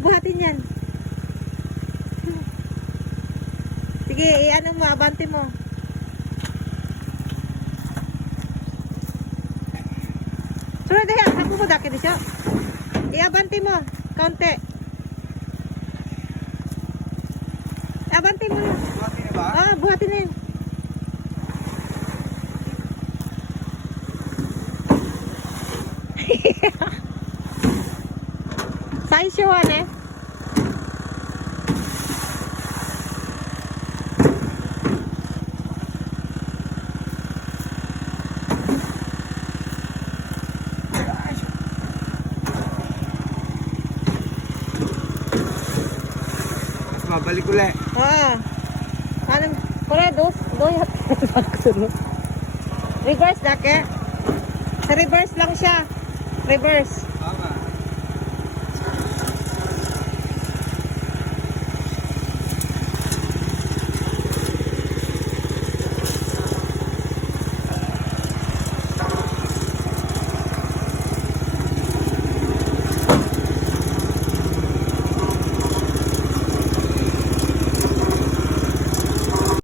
bubuhatin yan. Sige, i-ano mo, abante mo. Sunod na yan, hapo mo daki di siya. I-abante mo, kaunti. Abante mo na. Buhatin na ba? Ah, buhatin na yan. Size yun eh. Mabalik ulit. Ah. Anong, kore, dos reverse dake. Sa reverse lang siya. Reverse.